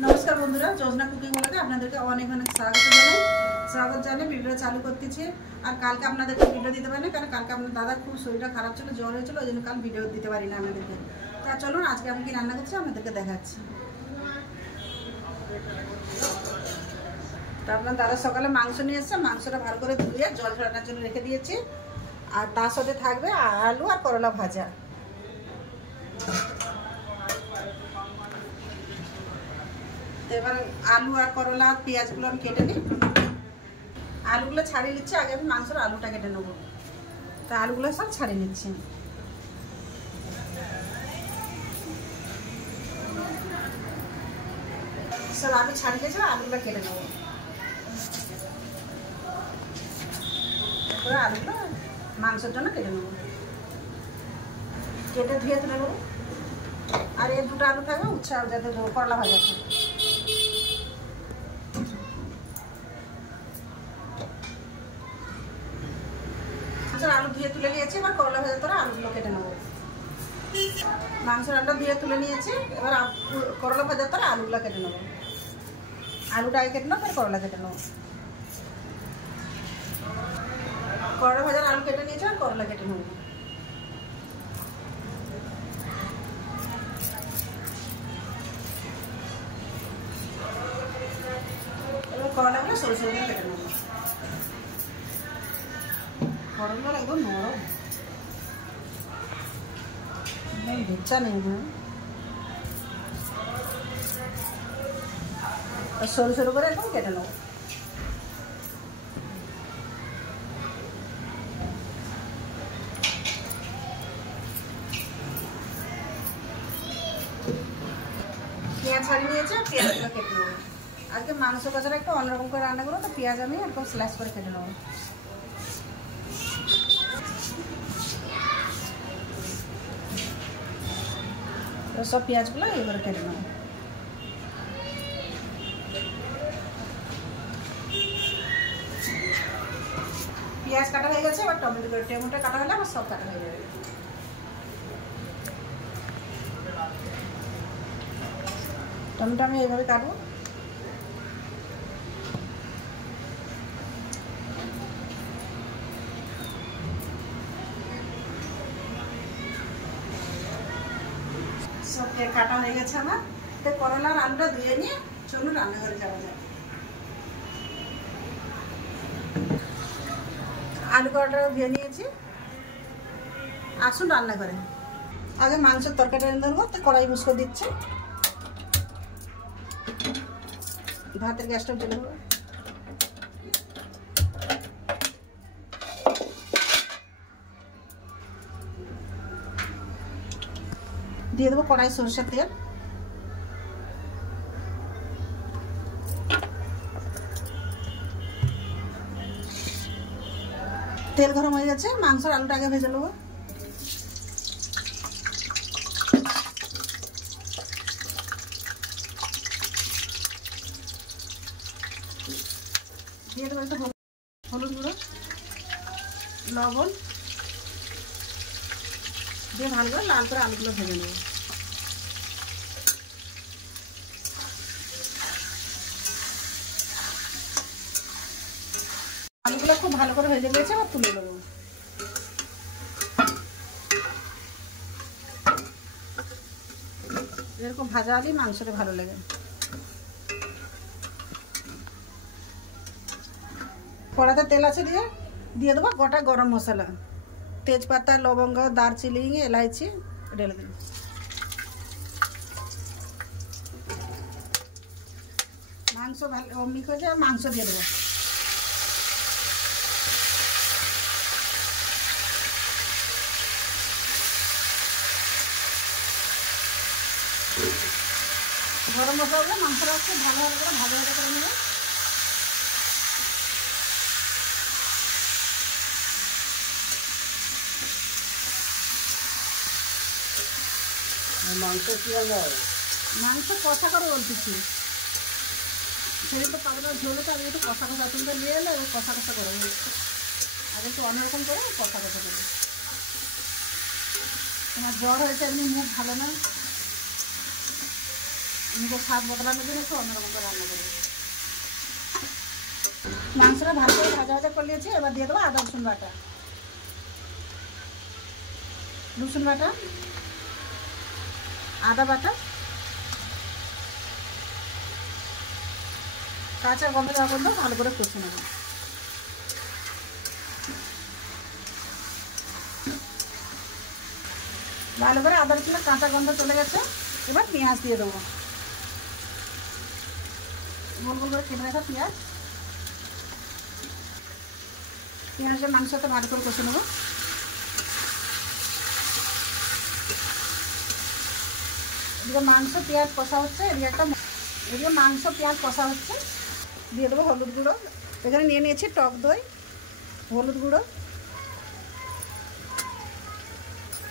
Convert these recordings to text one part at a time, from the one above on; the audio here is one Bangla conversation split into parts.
नमस्कार बंधुरा जोजना कुकिंग ब्लगे आपनादेरके अनेक अनेक स्वागत जानिए भिडियो चालू करतेছি আর কালকে আপনাদেরকে ভিডিও দিতে পারি না কারণ কালকে আপনার দাদার খুব শরীরটা খারাপ ছিল জ্বর হয়েছিল ওই জন্য কাল ভিডিও দিতে পারি না আপনাদেরকে। তা চলুন আজকে আমি কি রান্না করছি আপনাদেরকে দেখাচ্ছি। তো আপনার দাদা সকালে মাংস নিয়ে এসেছে, মাংসটা ভালো করে ধুয়ে জল ঝরানোর জন্য রেখে দিয়েছি আর তার সাথে থাকবে আলু আর করলা ভাজা। এবার আলু আর করলা পেঁয়াজগুলো আমি কেটে নিই। আলুগুলো ছাড়িয়ে নিচ্ছি, আগে আমি মাংসের আলুটা কেটে নেবো। তা আলুগুলো সব ছাড়িয়ে নিচ্ছি। সব আলু ছাড়িয়ে গেছে, আলুগুলো কেটে নেবো। তারপরে আলুগুলো মাংসের জন্য কেটে নেবো, কেটে ধুয়ে তুলে নেবো। আর এই দুটো আলু থাকবে উচ্ছে যাতে করলা ভাজা আছে। আলু ধুয়ে তুলে নিয়েছি, এবার করলা ভাজা তোরা আলুগুলো কেটে নেবো। মাংসের আলুটা ধুয়ে তুলে নিয়েছি, এবার করলা ভাজা তোরা আলুগুলো কেটে নেবো। আলুটা আগে কেটে নেবো, করলা কেটে নেবো। করলা ভাজার আলু কেটে নিয়েছি আর করলা কেটে নেবো। এবার করলাগুলো সরু সরু করে কেটে নেবো। করলাগুলো একদম নরম, ভেজা নেই সরু সরু করে একদম কেটে নেবো। পেঁয়াজ ছাড়িয়ে নিয়েছে, পেঁয়াজগুলো কেটে নেবো। আজকে মাংস কষাটা একটু অন্যরকম করে রান্না করবো, তো পেঁয়াজ আমি একদম স্লাইস করে কেটে নেবো। সব পেঁয়াজগুলো এই করে কেটে নেবো। পেঁয়াজ কাটা হয়ে গেছে, এবার টমেটো কাটা হলে আমার সব কাটা হয়ে যাবে। টমেটো আমি এইভাবে কাটবো। সব কাটা হয়ে গেছে আমার। তো করলার আলুটা ধুয়ে নিয়ে চলুন রান্নাঘরে যাওয়া যায়। আলু করলাটা ধুয়ে নিয়েছি, আসুন রান্না করে। আগে মাংসের তরকারিটা রেঁধে দেবো, তো কড়াই মুসকো দিচ্ছি। ভাতের গ্যাসটা জ্বলে দেবো। দিয়ে দেবো কড়াই সরষের তেল। তেল গরম হয়ে গেছে, মাংসের আলুটা আগে ভেজে নেবো। দিয়ে দেবো একটু হলুদ গুঁড়ো, লবণ দিয়ে ভালো করে লাল করে আলুগুলো ভেজে নেবো। আলুগুলো খুব ভালো করে ভেজে নিয়েছে, আবার তুলে নেবো। এরকম ভাজা আলু মাংসটা ভালো লাগে। কড়াতে তেল আছে, দিয়ে দেবো গোটা গরম মশলা, তেজপাতা, লবঙ্গ, দারচিনি, এলাইচি ঢেলে দেবো। মাংস ভালো মিক্স হয়ে যায়, মাংস দিয়ে দেবো। গরম মশলাগুলো মাংসটা খুব ভালো করে ভাজা ভাজা করে নেবে। মাংস কষা করে বলতেছি, সেদিন তো পাবনার ঝোলে তো আমি একটু কষা কষা তুমি নিয়ে এলে কষা কষা করে আগে একটু অন্যরকম করে কষা কষা করে। তোমার জ্বর হয়েছে, এমনি মুখ ভালো না, নিজের স্বাদ বদলানোর জন্য একটু অন্যরকম করে রান্না করবো। মাংসটা ভালো করে ভাজা ভাজা করে নিয়েছি। এবার দিয়ে দেবো আদা রসুন বাটা, রসুন বাটা, আদা বাটা, কাঁচা গন্ধ যাওয়া পর্যন্ত ভালো করে কষে নেব। ভালো করে আদা রসুনের কাঁচা গন্ধ চলে গেছে। এবার পেঁয়াজ দিয়ে দেবো, গোল গোল করে কেটে রাখা পেঁয়াজ। পেঁয়াজের মাংসটা ভালো করে কষে নেবো। এদিকে মাংস পেঁয়াজ কষা হচ্ছে, এদিকে মাংস পেঁয়াজ কষা হচ্ছে। দিয়ে দেবো হলুদ গুঁড়ো। এখানে নিয়ে নিয়েছি টক দই, হলুদ গুঁড়ো,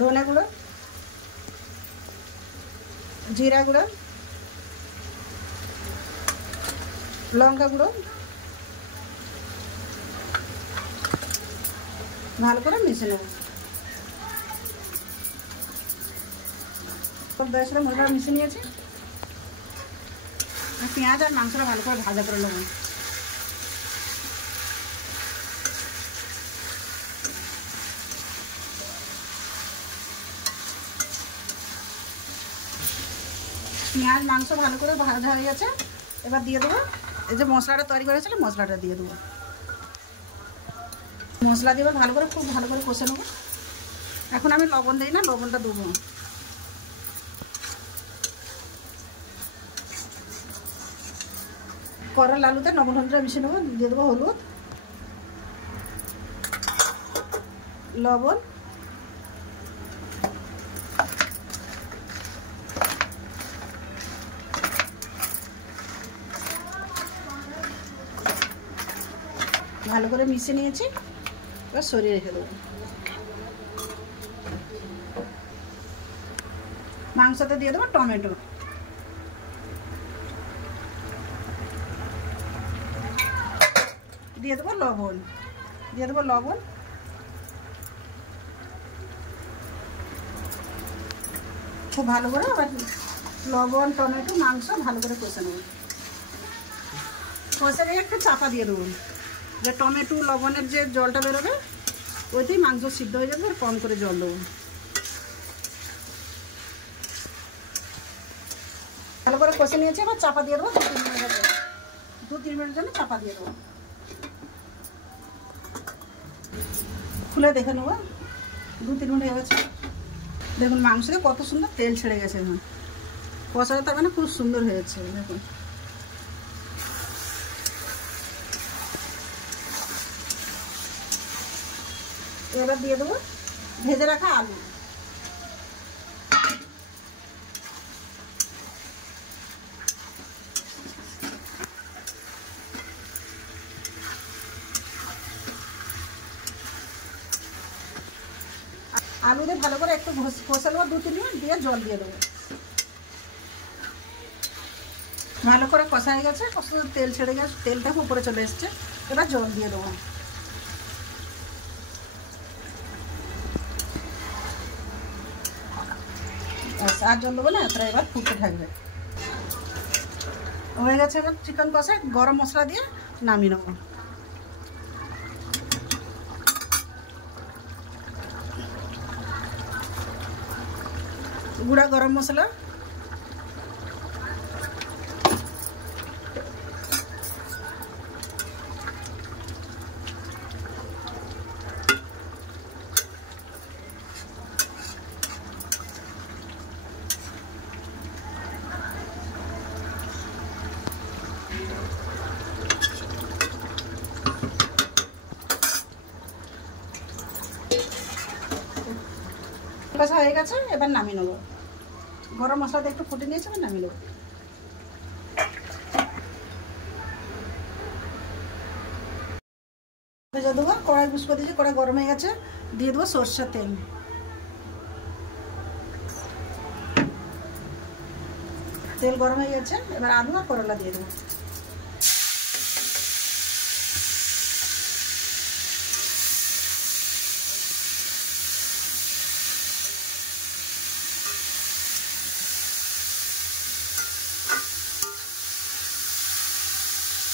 ধনে গুঁড়ো, জিরা গুঁড়ো, লঙ্কা গুঁড়ো, ভালো করে মিশে নেব। সব দইয়ের সাথে মশলা মিশিয়ে নিয়েছি। পেঁয়াজ আর মাংসটা ভালো করে ভাজা করে নেব। পেঁয়াজ মাংস ভালো করে ভাজা হয়ে গেছে। এবার দিয়ে দেবো এই যে মশলাটা তৈরি করেছিল, মশলাটা দিয়ে দেবো। মশলা দিয়ে ভালো করে খুব ভালো করে কষে নেবো। এখন আমি লবণ দিই না, লবণটা দেবো। করলা আলুতে লবণ হলুদটা মিশিয়ে নেবো। দিয়ে দেবো হলুদ, লবণ, ভালো করে মিশিয়ে নিয়েছি। এবার সরিয়ে রেখে দেবো। মাংসতে দিয়ে দেবো টমেটো, দিয়ে দেবো লবণ, দিয়ে দেবো লবণ, খুব ভালো করে আবার লবণ টমেটো মাংস ভালো করে কষে নেব। কষে নিয়ে একটু চাপা দিয়ে দেবো, যে টমেটো লবণের যে জলটা বেরোবে ওইতেই মাংস সিদ্ধ হয়ে যাবে। আর কম করে জল দেবো। ভালো করে কষে নিয়েছি। এবার চাপা দিয়ে দেবো 2-3 মিনিটের জন্য। 2-3 মিনিটের জন্য চাপা দিয়ে দেবো। খুলে দেখে নেবো 2-3 মিনিট হয়ে গেছে। দেখুন মাংসতে কত সুন্দর তেল ছেড়ে গেছে। এখন কষাটা তার মানে খুব সুন্দর হয়েছে। দেখুন এবার দিয়ে দেবো ভেজে রাখা আলু। আলু দিয়ে ভালো করে একটু কষে নেবো 2-3 মিনিট, দিয়ে জল দিয়ে দেবো। ভালো করে কষা হয়ে গেছে, কষা তেল ছেড়ে গেছে, তেলটা উপরে চলে এসছে। এবার জল দিয়ে দেবো। আর জল দেবো না, তারা এবার ফুটতে থাকবে। হয়ে গেছে। এবার চিকেন কষা গরম মশলা দিয়ে নামিয়ে নেবো। গুঁড়া গরম মশলা, কষা হয়ে গেছে। এবার নামিয়ে নেবো। গরম মশলাটা একটু ফুটে নিয়েছে, এবার নামিয়ে নেবো। ভেজে দেবো। কড়াই বুঝতে দিয়েছি, কড়াই গরম হয়ে গেছে। দিয়ে দেবো সরষের তেল। তেল গরম হয়ে গেছে। এবার আলু আর করলা দিয়ে দেবো।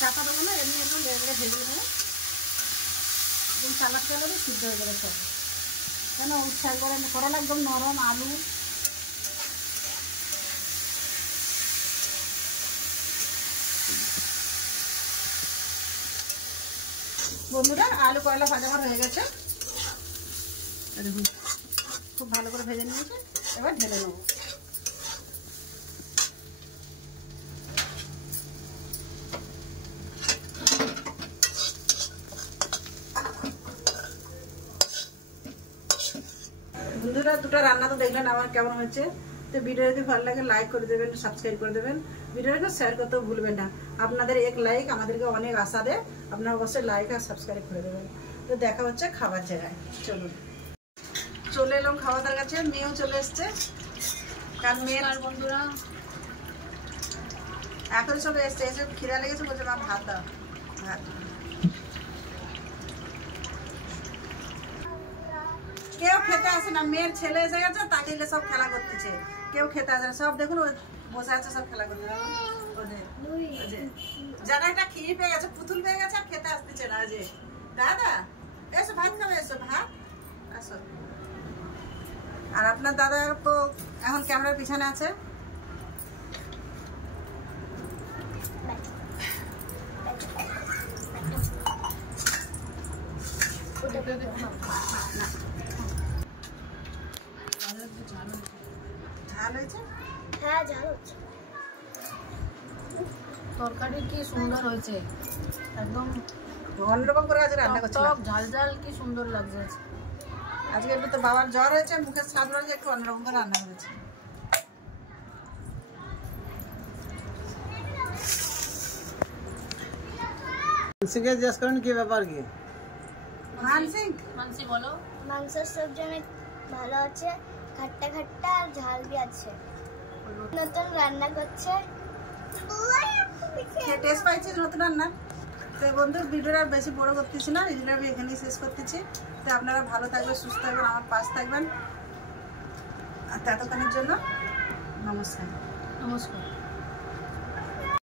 চাপা দেবো না, এমনি একটু লেগে ভেজে নেবো। একদম চালাক চালাবে সিদ্ধ হয়ে যাবে সব। কেন উৎসাহ করে করলা একদম নরম, আলু বন্ধুরা, আলু করলা ভাজা আমার হয়ে গেছে। দেখুন খুব ভালো করে ভেজে নিয়েছে, এবার ঢেলে নেবো। বন্ধুরা, দুটো রান্না তো দেখলেন আমার কেমন হয়েছে। তো ভিডিও যদি ভালো লাগে লাইক করে দেবেন, সাবস্ক্রাইব করে দেবেন, ভিডিওটাকে শেয়ার করতেও ভুলবেন না। আপনাদের এক লাইক আমাদেরকে অনেক আশা দেয়, আপনারা অবশ্যই লাইক আর সাবস্ক্রাইব করে দেবেন। তো দেখা হচ্ছে খাবার জায়গায়। চলুন, চলে এলাম খাওয়াদার কাছে, মেয়েও চলে এসছে। কারণ মেয়ের বন্ধুরা এখন চলে এসছে, এসে খিদা লেগেছে, বলছে মা ভাত দাও, ভাত। কেউ খেতে আসে না, মেয়ের ছেলে এসে গেছে, তাকে সব খেলা করতেছে। কেউ খেতে আসে না, সব দেখুন বসে আছে, সব খেলা করতে। যারা একটা খেয়ে পেয়ে গেছে, পুতুল পেয়ে গেছে, আর খেতে আসতেছে না। যে দাদা এসো ভাত খাবে, এসো ভাত আসো। আর আপনার দাদা তো এখন ক্যামেরার পিছনে আছে। ঝাল হয়েছে? হ্যাঁ, ঝাল হচ্ছে। তরকারি কি সুন্দর হয়েছে, একদম অন্যরকম করে আজ রান্না করছি। ঝাল ঝাল কি সুন্দর লাগছে। আজকে একটু তো বাবার জ্বর হয়েছে, মুখের স্বাদ রয়েছে, একটু অন্যরকম করে রান্না করেছি। মানসিকে জিজ্ঞেস করেন কি ব্যাপার কি? মানসি বলো। মাংসের সবজি অনেক ভালো আছে, খাট্টা খাট্টা আর ঝাল বি আছে। নতুন রান্না করছে, টেস্ট পাইছিস নতুন রান্না। তো বন্ধু, ভিডিওটা বেশি বড় করতেছি না, ভিডিওটা আমি এখানেই শেষ করতেছি। তো আপনারা ভালো থাকবেন, সুস্থ থাকবেন, আমার পাশে থাকবেন। আর এতক্ষণের জন্য নমস্কার। নমস্কার।